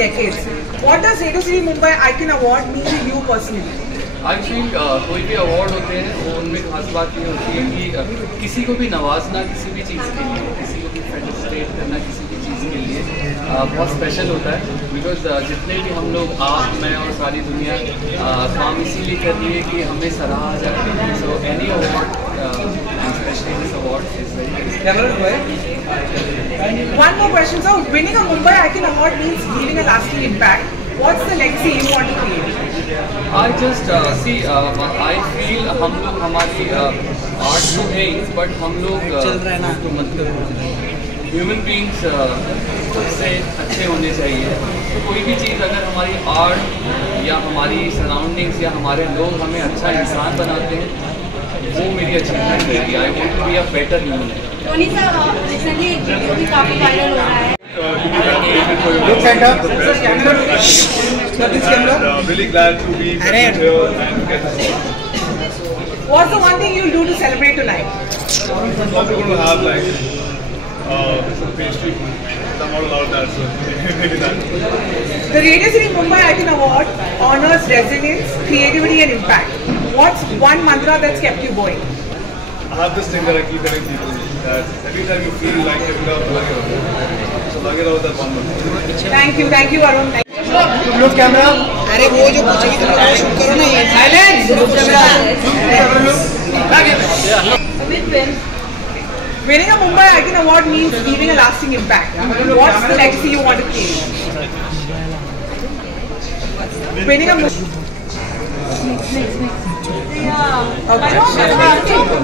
decades. What does Radio City Mumbai Icon Award mean to you personally? I feel कोई भी award होते हैं वो उनमें खास बात ये होती है कि किसी को भी नवाजना किसी भी चीज़ के लिए, किसी को भी फेलिसिटेट करना किसी भी चीज़ के लिए बहुत स्पेशल होता है। बिकॉज जितने भी हम लोग, आप, मैं और सारी दुनिया काम इसीलिए कर रही है कि हमें सराहा जाए। So any award, specially this award is very. One more question, sir. Winning a Mumbai Icon Award means leaving a lasting impact. What's the legacy you want to create? I just see I feel हम लोग हमारी art तो है ही, but हम लोग human beings सबसे अच्छे होने चाहिए। तो कोई भी चीज़ अगर हमारी आर्ट या हमारी सराउंडिंग्स या हमारे लोग हमें अच्छा इंसान बनाते हैं, वो मेरी अचीवमेंट रहेगी। I want to be a better human. Tony साहब, रिसेंटली एक वीडियो भी काफी वायरल हो रहा है। Look at up. Sir, this camera. Really glad to be here and get this. What's the one thing you'll do to celebrate tonight? I'm also going to have like some pastry. I'm not allowed that, so maybe that. The Radio City Mumbai Icon Award honors resilience, creativity and impact. What's one mantra that's kept you going? I have this thing that I keep telling people that every time you feel like giving up, lug it out. So lug it out that one mantra. Thank you, Arun. Look camera. अरे वो जो पूछेगी तुम लोग shoot करो ना ये। Silence. Winning a Mumbai Icon Award means leaving a lasting impact. What's the legacy you want to create? Winning a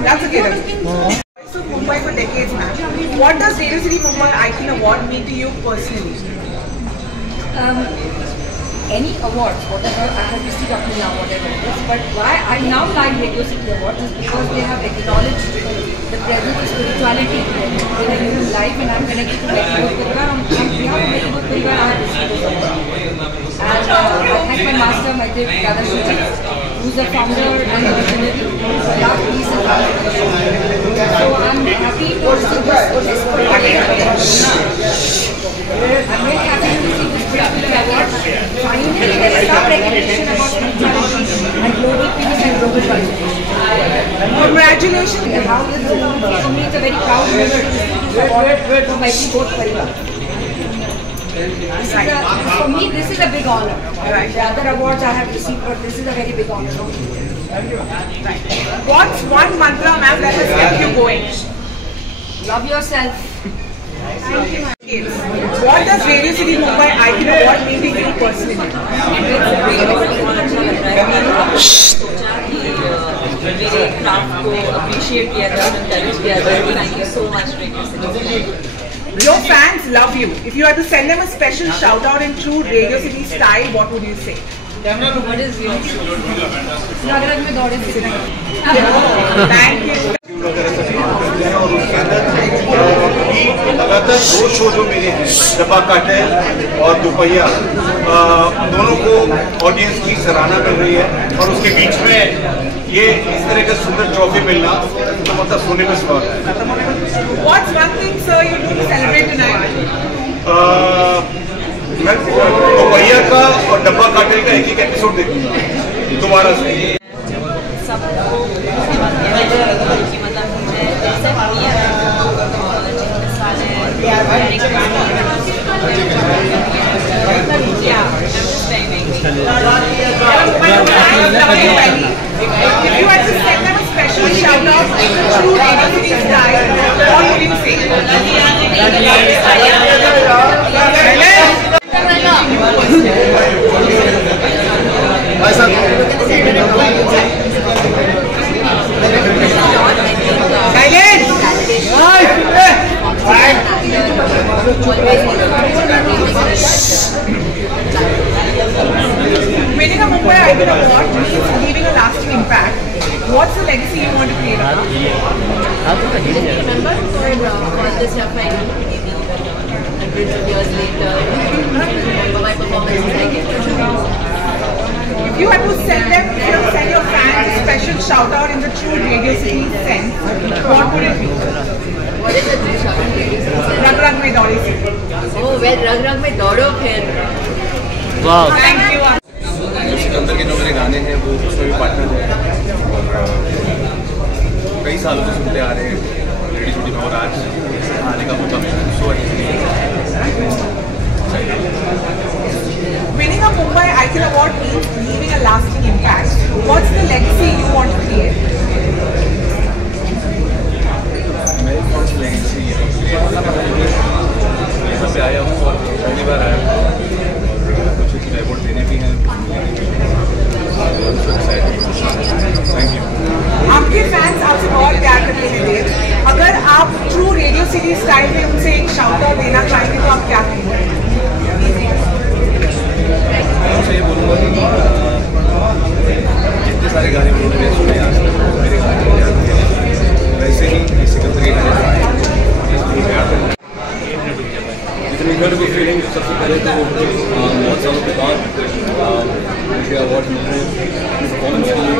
That's okay. So Mumbai for decades now. What does Radio City Mumbai Icon Award mean to you personally? Any awards, whatever I have received up till now, whatever it is, but why I now like Radio City Awards is because they have acknowledged the presence of spirituality in a human life, and I'm connected to Mehboob Parivar. On behalf of Mehboob Parivar, I have received this award. And I thank my master, my dear Dada Sujit, who's the founder and the visionary, who's loved peace and love. So I'm happy to receive this I'm very happy to receive this particular award. Finally, there is some recognition about spirituality and global peace and global prosperity. Congratulations. How this is for me, it's a very proud moment to receive this award from my both Parivar. For me, this is a big honor. The other awards I have received, but this is a very big honor. What's one mantra, ma'am, that has kept you going? Love yourself. Thank you. What does Radio City Mumbai Icon Award mean to you personally? मेरे craft को appreciate किया जाए, encourage किया जाए। Thank you so much radio city. Your fans love you. If you had to send them a special shout out in true Radio City style, what would you say? What is yours? Nagraj में दौड़े थे। Thank you. और उसके अंदर लगातार 2 show जो मेरे हैं, डब्बा काटेल और दोपहिया, दोनों को ऑडियंस की सराहना मिल रही है, और उसके बीच में ये इस तरह का सुंदर ट्रॉफी मिलना तो मतलब सोने में सुहागा है। What's one thing, sir, you do to celebrate tonight? मैं दोपहिया का और डब्बा काटेल का एक एपिसोड देखूंगा दोबारा से। If you had to send them a special shout out in the true Radio City style, what would you say? Winning a Mumbai Icon Award means leaving a lasting impact. What's the legacy you want to create? Remember for this happening hundreds of years later, remember my performance like it. If you had to send your fans a special shout out in the true Radio City sense, what would it be? What is it? रग रग में दौड़ी सी. Oh well, रग रग में दौड़ो फिर. वाह. Thank you. जो सिकंदर के जो मेरे गाने हैं वो उसमें भी पार्टनर है और कई सालों से सुनते आ रहे हैं रेडी शूटिंग में और आज आने का मौका मिला. सो Winning a Mumbai Icon Award means leaving a lasting impact. What's the legacy you want to create? मैं कौन सी लेगेसी यहाँ पे आया हूँ और पहली बार आया हूँ और कुछ अवार्ड देने भी हैं. Thank you. आपके फैंस आपसे बहुत प्यार करते हैं देव. अगर आप ट्रू रेडियो सिटी स्टाइल में उनसे एक शाउट आउट देना चाहेंगे तो आप क्या कहेंगे? मैं उनसे ये बोलूँगा कि जितने सारे गाने उन्होंने सुने आज तक मेरे गाने वैसे ही सिकंदर के गाने इतनी इनक्रेडिबल फीलिंग. सबसे पहले तो बहुत सालों के बाद मुझे अवार्ड मिल रहे हैं परफॉर्मेंस के लिए.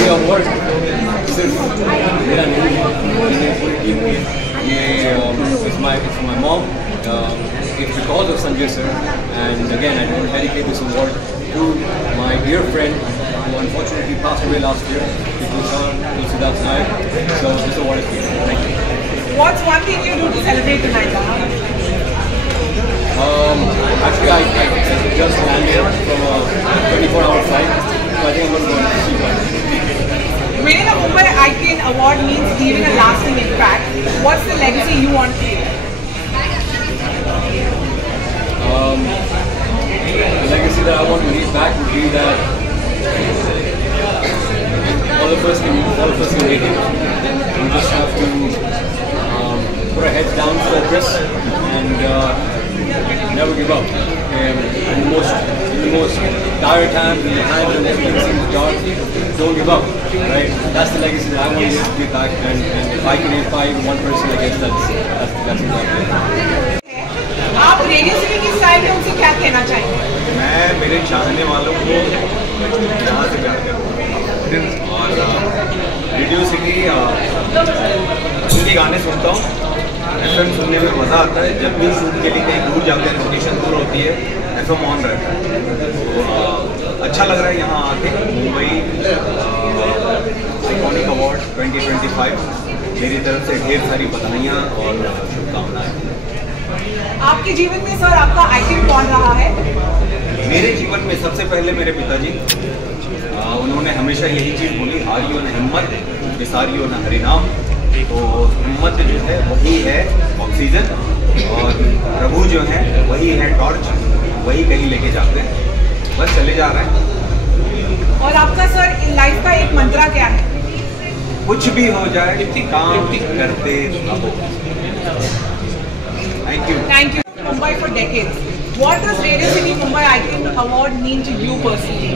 ये अवार्ड सिर्फ मेरा नहीं है, पूरी टीम की. ये it's my mom. It's because of Sanjay sir, and again I want to dedicate this award to my dear friend who unfortunately passed away last year, Tulsidas Nayak. So this award is for you. Thank you. What's one thing you do to celebrate tonight? Actually, I just landed from a 24-hour flight, so I think I'm going to go and see that. Winning a Mumbai Icon Award means leaving a lasting impact. What's the legacy you want to create? The legacy that I want to leave back would be that all of us can make it. We just have to put our heads down, focus, and never give up. In the most dire times, in the times when everything seems dark, don't give up. Right? That's the legacy that I want to give back. And if I can inspire one person, I guess that's enough. आप radio city की style में उनसे क्या कहना चाहेंगे? मैं मेरे चाहने वालों को यहाँ से प्यार करूँगा और रेडियो सिटी उनके गाने सुनता हूँ. FM सुनने में मज़ा आता है. जब भी शूट के लिए कहीं दूर जाते हैं, लोकेशन दूर होती है, FM ऑन रहता है. तो अच्छा लग रहा है यहाँ आके. मुंबई आइकॉनिक अवार्ड 2025 मेरी तरफ से ढेर सारी बधाइयाँ और शुभकामनाएं. आपके जीवन में सर आपका आइकन कौन रहा है? मेरे जीवन में सबसे पहले मेरे पिताजी. उन्होंने हमेशा यही चीज़ बोली, हारियो न हिम्मत, विसारियो न हरिनाम. तो हिम्मत जो है वही है ऑक्सीजन और प्रभु जो है वही है टॉर्च. वही कहीं लेके जाते हैं. बस चले जा रहे हैं. और आपका सर लाइफ का एक मंत्रा क्या है? कुछ भी हो जाए काम करते रहो. Thank you. Thank you. Mumbai for decades. What does Radio City Mumbai Icon Award mean to you personally?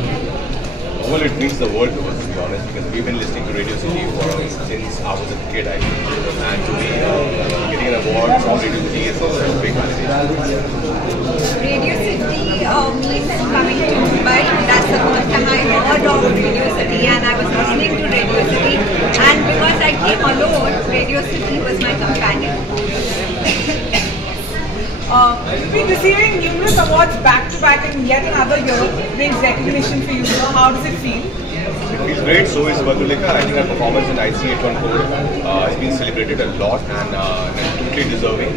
Well, it means the world to us, to be honest, because we've been listening to Radio City since I was a kid, actually. And to be getting an award from Radio City is a big validation. Radio City means coming to Mumbai. That's the first time I heard of Radio City, and I was listening to Radio City. And because I came alone, Radio City was my companion. You've been receiving numerous awards back to back, and yet another year brings recognition for you. So how does it feel? It feels great. So is Badulika. I think our performance in IC 814 has been celebrated a lot and totally deserving.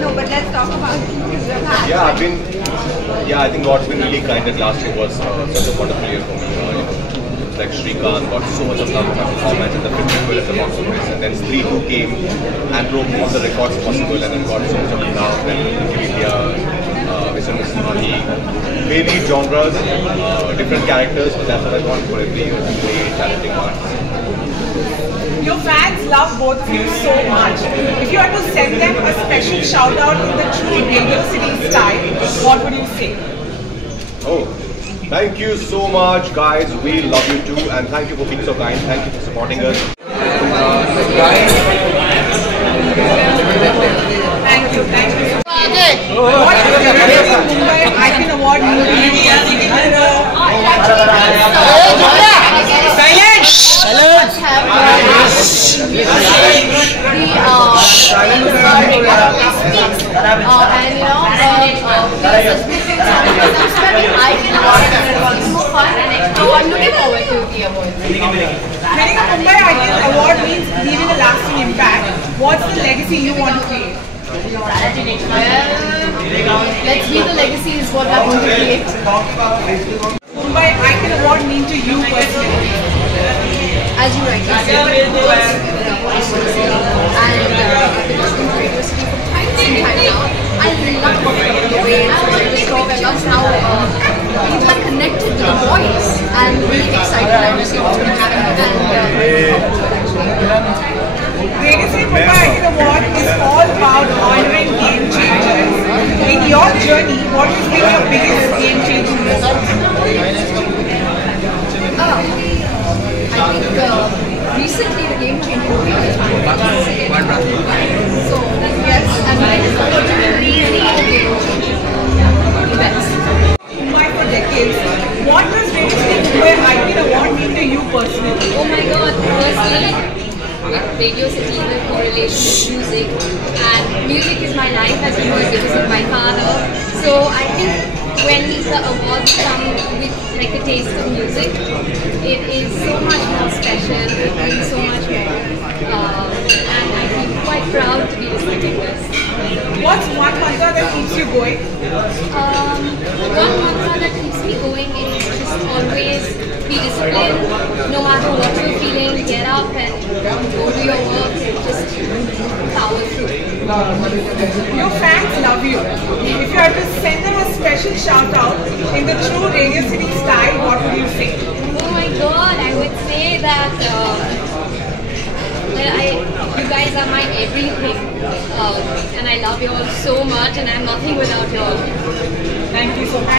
No, but let's talk about Yeah, I think God's been really kind. That last year was such a wonderful year for me. Like Srikanth got so much of love for my performance and the film as well as the box office, and then Stree 2 came and broke all the records possible and then got so much of love. Then India, Mr. Mahi, varied genres, different characters, but that's what I want for every year. Very challenging ones. Your fans love both of you so much. If you had to send them a special shout out in the true Radio City style, what would you say? Oh. Thank you so much, guys. We love you too, and thank you for being so kind. Thank you for supporting us. Thank you. What is the Mumbai Icon Award? Silence! Awards have and Icon Award is so fun. So I'm looking forward to the awards. Winning a Mumbai Icon Award means leaving a lasting impact. What's the legacy you want to create? Well, let's leave the legacy is what I want to create. Mumbai Icon Award mean to you personally? As you rightly said, and I've been listening to Radio City for quite some time now. I love the way it's talk. I love how people are connected to the voice. I'm really excited now to see what's going to happen. Radio City Mumbai Icon Award is all about honoring game changers. In your journey, what has been your biggest game changing moment? I think recently the game changing moment is so yes, I'm looking forward to many more game changing events. Mumbai for decades. What does Radio City Mumbai Icon Award mean to you personally? Oh my god, personally, Radio City is a correlation with music, and music is my life as well as music is my father. So I think when the awards come with like a taste of music, it is so much more special, it means so much more, and I feel quite proud to be receiving this. What's one mantra that keeps you going? One mantra that keeps me going is just always be disciplined, no matter what you're feeling, get up and go do your work and just power through. Your fans love you. If you had to send them a special shout out in the true Radio City style, what would you say? Oh my god, I would say that you guys are my everything, and I love you all so much, and I'm nothing without you all. Thank you so much.